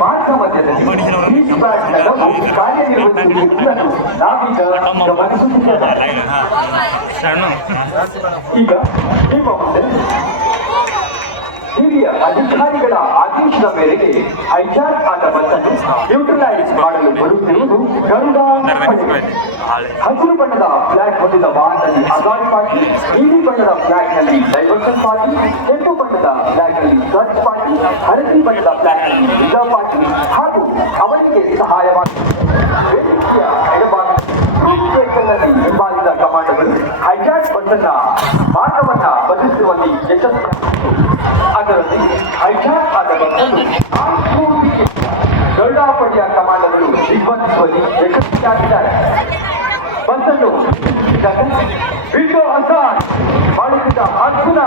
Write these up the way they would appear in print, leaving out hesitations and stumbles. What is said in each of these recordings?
ಮಾರ್ಗ ಮಧ್ಯದಲ್ಲಿ beach bag ತಂಡವು ಕಾರ್ಯನಿರ್ವಹಿಸುತ್ತಿರುವುದನ್ನು ನಾವೀಗ ಗಮನಿಸುತ್ತಿದ್ದೇವೆ. ಈಗ ನಿಮ್ಮ ಮುಂದೆ ಹಿರಿಯ ಅಧಿಕಾರಿಗಳ ಆದೇಶದ ಮೇರೆಗೆ ಹೈಜಾಕ್ ಆದ ಬಸ್ಸನ್ನು ನ್ಯೂಟ್ರಲೈಸ್ ಮಾಡಲು ಬರುತ್ತಿರುವುದು ಗರುಡ ಪಡೆ. ಹಸಿರು ಬಣ್ಣದ ಫ್ಲಾಗ್ ಹೊಂದಿದ ವಾಹನದಲ್ಲಿ ಅಗಾಡಿ ಪಾರ್ಟಿ, ನೀಲಿ ಬಣ್ಣದ ಫ್ಲಾಗ್ ನಲ್ಲಿ ಡೈವರ್ಷನ್ ಪಾರ್ಟಿ, ಕೆಂಪು ಬಣ್ಣದ ಫ್ಲಾಗ್ ನಲ್ಲಿ ಸರ್ಚ್ ಪಾರ್ಟಿ, ಹಳದಿ ಬಣ್ಣದ ಫ್ಲಾಗ್ ನಲ್ಲಿ ರಿಸರ್ವ್ ಪಾರ್ಟಿ ಹಾಗೂ ಅವರಿಗೆ ಸಹಾಯವಾದ ಎಡಭಾಗದಲ್ಲಿ ಹಿಂಬಾಲಿಸಿದ ಕಮಾಂಡೋಗಳು ಹೈಜಾಕ್ ಬಸ್ಸನ್ನ ಮಾರ್ಗವನ್ನ ಬದಲಿಸುವಲ್ಲಿ ಯಶಸ್ವಿ. ಅದರಲ್ಲಿ ಹೈಜಾಕ್ ಆದ ಬಸ್ಸನ್ನು ಗರುಡಾಪಡೆಯ ಕಮಾಂಡೋಗಳು ನಿರ್ಬಂಧಿಸುವಲ್ಲಿ ಯಶಸ್ವಿಯಾಗಿದ್ದಾರೆ. ಬಸ್ಸನ್ನು ವಿಂಡೋ ಅಸಾಲ್ಟ್ ಮಾಡುತ್ತಿದ್ದ ಅರ್ಜುನ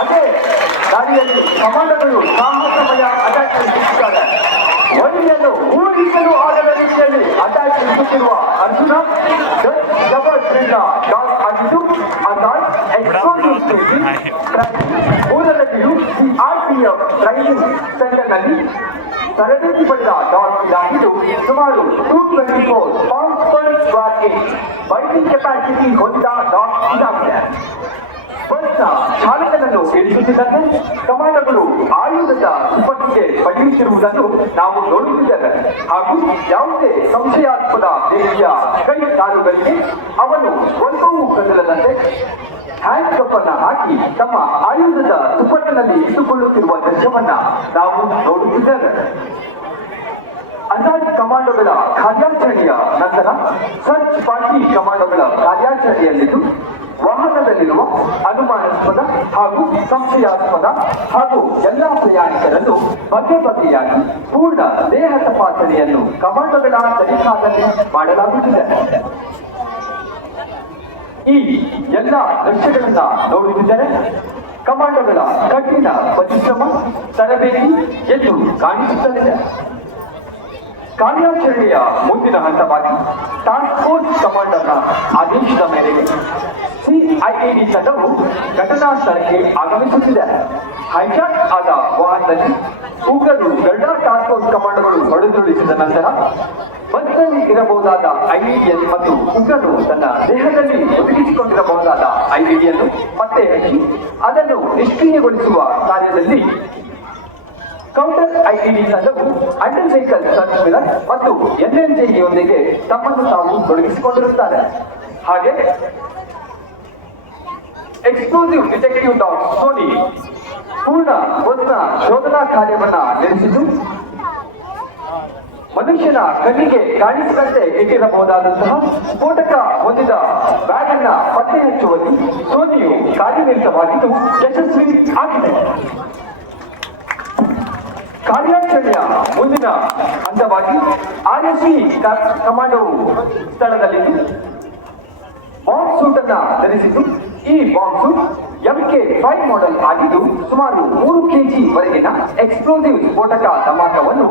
ಅದೇ ದಾರಿಯಲ್ಲಿ ಕಮಾಂಡೋಗಳು ಸಾಹಸಮಯ ಅಟ್ಯಾಕ್ ನಡೆಸುತ್ತಿದ್ದಾರೆ. ವೈರಿಯನ್ನು ಊಹಿಸಲು ಆಗದ ರೀತಿಯಲ್ಲಿ ಅಟ್ಯಾಕ್ ನಡೆಸುತ್ತಿರುವ ಅರ್ಜುನ ಆಗಿದ್ದು ಮೂರರಲ್ಲಿಯೂ ಸಿಆರ್ಪಿಎಫ್ ಟ್ರೈನಿಂಗ್ ಸೆಂಟರ್ನಲ್ಲಿ ತರಬೇತಿ ಪಡೆದ ಡಾಗ್ ಇದಾಗಿದ್ದು ಸುಮಾರು 224 pounds per square inch biting capacity ಹೊಂದಿದ ಡಾಗ್ ಇದಾಗಿದೆ. ಬಸ್ನ ಚಾಲಕನನ್ನು ಇಳಿಸುತ್ತಿದ್ದಂತೆ ಕಮಾಂಡೋಗಳು ಆಯುಧದ ಸುಪಟ್ಟಿಗೆ ಪಡೆಯುತ್ತಿರುವುದನ್ನು ನಾವು ನೋಡುತ್ತಿದ್ದೇವೆ ಹಾಗೂ ಯಾವುದೇ ಸಂಶಯಾಸ್ಪದ ವ್ಯಕ್ತಿಯ ಕೈ ಕಾಲುಗಳಿಗೆ ಅವನು ಸ್ವಲ್ಪವೂ ಕದಲದಂತೆ ಹ್ಯಾಂಡ್ ಕಪ್ ಅನ್ನ ಹಾಕಿ ತಮ್ಮ ಆಯುಧದ ಸುಪಟ್ಟಿನಲ್ಲಿ ಇಟ್ಟುಕೊಳ್ಳುತ್ತಿರುವ ದೃಶ್ಯವನ್ನ ನಾವು ನೋಡುತ್ತಿದ್ದೇವೆ. ಅಸಾಲ್ಟ್ ಕಮಾಂಡೋಗಳ ಕಾರ್ಯಾಚರಣೆಯ ನಂತರ ಸರ್ಚ್ ಪಾರ್ಟಿ ಕಮಾಂಡೋಗಳ ಕಾರ್ಯಾಚರಣೆಯಲ್ಲಿದ್ದು ವಾಹನದಲ್ಲಿರುವ ಅನುಮಾನಾಸ್ಪದ ಹಾಗೂ ಸಂಶಯಾಸ್ಪದ ಹಾಗೂ ಎಲ್ಲಾ ಪ್ರಯಾಣಿಕರನ್ನು ಬಗೆಯಾಗಿ ಪೂರ್ಣ ದೇಹ ತಪಾಸಣೆಯನ್ನು ಕಮಾಂಡೋಗಳ ತನಿಖಾದಲ್ಲಿ ಮಾಡಲಾಗುತ್ತಿದೆ. ಈ ಎಲ್ಲ ದೃಶ್ಯಗಳನ್ನ ನೋಡುತ್ತಿದ್ದರೆ ಕಮಾಂಡೋಗಳ ಕಠಿಣ ಪರಿಶ್ರಮ ತರಬೇತಿ ಎಂದು ಕಾಣಿಸುತ್ತದೆ. ಕಾರ್ಯಾಚರಣೆಯ ಮುಂದಿನ ಹಂತವಾಗಿ ಟಾಸ್ಕ್ ಫೋರ್ಸ್ ಕಮಾಂಡರ್ನ ಆದೇಶದ ಮೇರೆಗೆ ಸಿಐಎಡಿ ತಂಡವು ಘಟನಾ ಸ್ಥಳಕ್ಕೆ ಆಗಮಿಸುತ್ತಿದೆ. ಹೈಜಾಕ್ ಆದ ವಾಹನದಲ್ಲಿ ಉಗ್ರರು ಗರುಡ ಟಾಸ್ಕ್ ಫೋರ್ಸ್ ಕಮಾಂಡೋಗಳು ಹೊಡೆದುರುಳಿಸಿದ ನಂತರ ಬಸ್ನಲ್ಲಿ ಇರಬಹುದಾದ ಐಇಡಿಎನ್ ಮತ್ತು ಉಗ್ರರು ತನ್ನ ದೇಹದಲ್ಲಿ ಒದಗಿಸಿಕೊಂಡಿರಬಹುದಾದ ಐಇಡಿಯನ್ನು ಪತ್ತೆ ಹಚ್ಚಿ ಅದನ್ನು ನಿಷ್ಕ್ರಿಯಗೊಳಿಸುವ ಕಾರ್ಯದಲ್ಲಿ ಕೌಂಟರ್ ಐಇಡಿ ತಂಡವು ಅಂಡರ್ ವೆಹಿಕಲ್ ಸರ್ಚ್ ಮಿರರ್ ಮತ್ತು ಎನ್ಎನ್ಜೆಯೊಂದಿಗೆ ತಮ್ಮನ್ನು ತಾವು ತೊಡಗಿಸಿಕೊಂಡಿರುತ್ತಾರೆ. ಹಾಗೆ ಎಕ್ಸ್ಪ್ಲೋಸಿವ್ ಡಿಟೆಕ್ಟಿವ್ ಡಾಗ್ ಸೋನಿ ಪೂರ್ಣ ಬಸ್ನ ಶೋಧನಾ ಕಾರ್ಯವನ್ನ ನಡೆಸಿದ್ದು ಮನುಷ್ಯನ ಕಣ್ಣಿಗೆ ಕಾಣಿಸಿದಂತೆ ಇಟ್ಟಿರಬಹುದಾದಂತಹ ಸ್ಫೋಟಕ ಹೊಂದಿದ ಬ್ಯಾಗ್ ಅನ್ನ ಪತ್ತೆ ಹಚ್ಚುವಲ್ಲಿ ಸೋನಿಯು ಕಾರ್ಯನಿರತವಾಗಿದ್ದು ಯಶಸ್ವಿ ಆಗಿದೆ. ಕಾರ್ಯಾಚರಣೆಯ ಮುಂದಿನ ಹಂತವಾಗಿ ಆರ್ಎಸ್ಸಿ ಕಮಾಂಡೋವು ಸ್ಥಳದಲ್ಲಿ ಬಾಂಬ್ ಸೂಟ್ ಅನ್ನ ಧರಿಸಿದ್ದು ಈ ಬಾಂಬ್ ಸೂಟ್ MK5 ಮಾಡೆಲ್ ಆಗಿದ್ದು ಸುಮಾರು 3 kg ವರೆಗಿನ ಎಕ್ಸ್ಪ್ಲೋಸಿವ್ ಸ್ಫೋಟಕ ಧಮಾಕವನ್ನು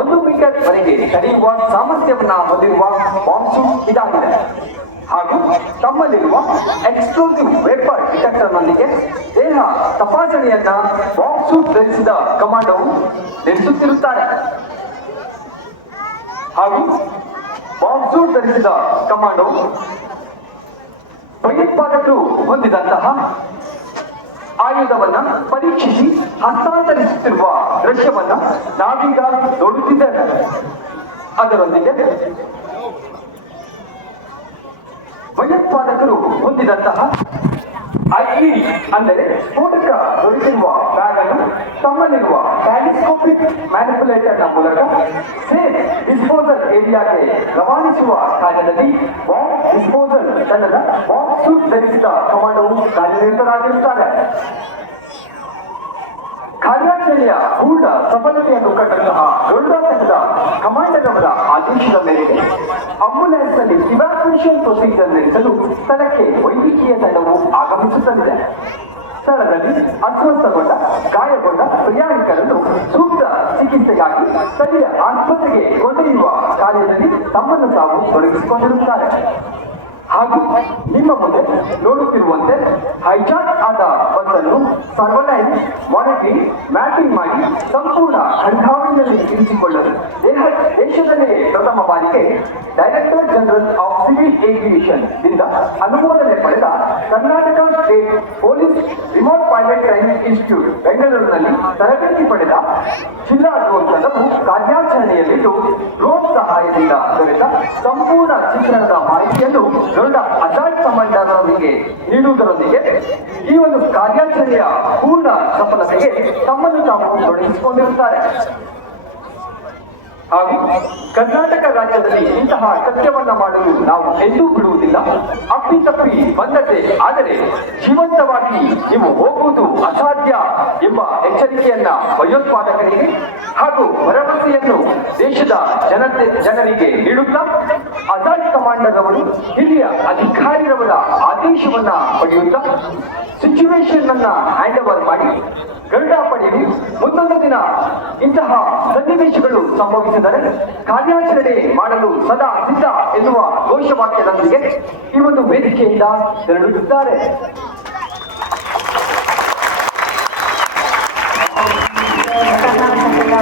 1 ಮೀಟರ್ ವರೆಗೆ ತಡೆಯುವ ಸಾಮರ್ಥ್ಯವನ್ನ ಹೊಂದಿರುವ ಬಾಂಬ್ ಸೂಟ್ ಇದಾಗಿದೆ ಹಾಗೂ ತಮ್ಮಲ್ಲಿರುವ ಎಕ್ಸ್ಪ್ಲೋಸಿವ್ ವೇಪರ್ ಡಿಟೆಕ್ಟರ್ನೊಂದಿಗೆ ದೇಹ ತಪಾಸಣೆಯನ್ನ ಬಾಂಬ್ ಸೂಟ್ ಧರಿಸಿದ ಕಮಾಂಡೋವು ನಡೆಸುತ್ತಿರುತ್ತಾರೆ. ಹಾಗೂ ಬಾಂಬ್ ಸೂಟ್ ಧರಿಸಿದ ಕಮಾಂಡೋ ಭಯೋತ್ಪಾದಕರು ಹೊಂದಿದಂತಹ ಆಯುಧವನ್ನ ಪರೀಕ್ಷಿಸಿ ಹಸ್ತಾಂತರಿಸುತ್ತಿರುವ ದೃಶ್ಯವನ್ನ ನಾವೀಗ ನೋಡುತ್ತಿದ್ದೇವೆ. ಅದರೊಂದಿಗೆ ಭಯೋತ್ಪಾದಕರು ಹೊಂದಿದಂತಹ ಐಇಡಿ ಅಂದರೆ ಸ್ಫೋಟಕ ದೊರೆತಿರುವ ಬ್ಯಾಗ್ ಅನ್ನು ತಮ್ಮಲ್ಲಿರುವ ಟ್ಯಾಲಿಸ್ಕೋಪಿಕ್ ಮ್ಯಾನಿಪುಲೇಟರ್ನ ಮೂಲಕ ಸೇಫ್ ಡಿಸ್ಪೋಸಲ್ ಏರಿಯಾಗೆ ರವಾನಿಸುವ ಕಾರ್ಯದಲ್ಲಿ ಬಾಂಬ್ ಡಿಸ್ಪೋಸಲ್ ತಂಡದ ಬಾಂಬ್ ಸೂಟ್ ಧರಿಸಿದ ಕಮಾಂಡೋವು ಕಾರ್ಯನಿರತರಾಗಿರುತ್ತಾರೆ. ಕಾರ್ಯಾಚರಣೆಯ ಪೂರ್ಣ ಸಫಲತೆಯನ್ನು ಕಂಡಂತಹ ಗರುಡ ತಂಡದ ಕಮಾಂಡರ್ ಅವರ ಆದೇಶದ ಮೇರೆಗೆ ಆಂಬ್ಯುಲೆನ್ಸ್ ನಲ್ಲಿ ಇವ್ಯಾಕ್ಯುಯೇಷನ್ ಪ್ರೊಸೀಜರ್ ನಡೆಸಲು ಸ್ಥಳಕ್ಕೆ ವೈದ್ಯಕೀಯ ತಂಡವು ಆಗಮಿಸುತ್ತದೆ. ಸ್ಥಳದಲ್ಲಿ ಅಸ್ವಸ್ಥಗೊಂಡ ಗಾಯಗೊಂಡ ಪ್ರಯಾಣಿಕರನ್ನು ಸೂಕ್ತ ಚಿಕಿತ್ಸೆಗಾಗಿ ಸ್ಥಳೀಯ ಆಸ್ಪತ್ರೆಗೆ ಕೊಂಡೊಯ್ಯುವ ಕಾರ್ಯದಲ್ಲಿ ತಮ್ಮನ್ನು ತಾವು ತೊಡಗಿಸಿಕೊಂಡಿರುತ್ತಾರೆ. ಹಾಗೂ ನಿಮ್ಮ ಮುಂದೆ ನೋಡುತ್ತಿರುವಂತೆ ಹೈಜಾಕ್ ಆದ ಬಸ್ ಅನ್ನು ಸರ್ವಲೈನ್ ಮಾನಿಟರಿಂಗ್ ಮ್ಯಾಪಿಂಗ್ ಮಾಡಿ ಸಂಪೂರ್ಣ ಕಣ್ಗಾವಲಿನಲ್ಲಿ ಇರಿಸಿಕೊಳ್ಳಲು ದೇಶದಲ್ಲೇ ಪ್ರಥಮ ಬಾರಿಗೆ director general of civil aviation ದಿಂದ ಅನುಮೋದನೆ ಪಡೆದ Karnataka state police remote pilot training institute ಬೆಂಗಳೂರಿನಲ್ಲಿ ತರಬೇತಿ ಪಡೆದ ಜಿಲ್ಲಾ ಡ್ರೋನ್ ತಂಡವು ಕಾರ್ಯಾಚರಣೆಯಲ್ಲಿದ್ದು ಡ್ರೋನ್ ಸಹಾಯದಿಂದ ದೊರೆತ ಸಂಪೂರ್ಣ ಚಿತ್ರಣದ ಮಾಹಿತಿಯನ್ನು ದೊಡ್ಡ ಅಜಾಡ್ ಕಮಾಂಡರ್ ಅವರಿಗೆ ನೀಡುವುದರೊಂದಿಗೆ ಈ ಒಂದು ಕಾರ್ಯಾಚರಣೆಯ ಪೂರ್ಣ ಸಫಲತೆಗೆ ತಮ್ಮನ್ನು ತಾವು ತೊಡಗಿಸಿಕೊಂಡಿರುತ್ತಾರೆ. ಹಾಗೂ ಕರ್ನಾಟಕ ರಾಜ್ಯದಲ್ಲಿ ಇಂತಹ ಕೃತ್ಯವನ್ನ ಮಾಡಲು ನಾವು ಎಂದೂ ಬಿಡುವುದಿಲ್ಲ. ಅಪ್ಪಿತಪ್ಪಿ ಬಂದತೆ ಆದರೆ ಜೀವಂತವಾಗಿ ನೀವು ಹೋಗುವುದು ಅಸಾಧ್ಯ ಎಂಬ ಎಚ್ಚರಿಕೆಯನ್ನ ಭಯೋತ್ಪಾದಕರಿಗೆ ಹಾಗೂ ಭರವಸೆಯನ್ನು ದೇಶದ ಜನರಿಗೆ ನೀಡುತ್ತಾ ಅಜಾದ್ ಕಮಾಂಡರ್ ಅವರು ಹಿರಿಯ ಅಧಿಕಾರಿರವರ ಆದೇಶವನ್ನ ಪಡೆಯುತ್ತಾ ಸಿಚುವೇಶನ್ ಅನ್ನ ಹ್ಯಾಂಡ್ ಓವರ್ ಮಾಡಿ ಗರುಡ ಪಡೆದು ಮುಂದೊಂದು ದಿನ ಇಂತಹ ಸನ್ನಿವೇಶಗಳು ಸಂಭವಿಸಿದರೆ ಕಾರ್ಯಾಚರಣೆ ಮಾಡಲು ಸದಾ ಸಿದ್ಧ ಎನ್ನುವ ಘೋಷವಾಕ್ಯದೊಂದಿಗೆ ಈ ಒಂದು ವೇದಿಕೆಯಿಂದ ತೆರಳುತ್ತಿದ್ದಾರೆ. ಕರ್ನಾಟಕದ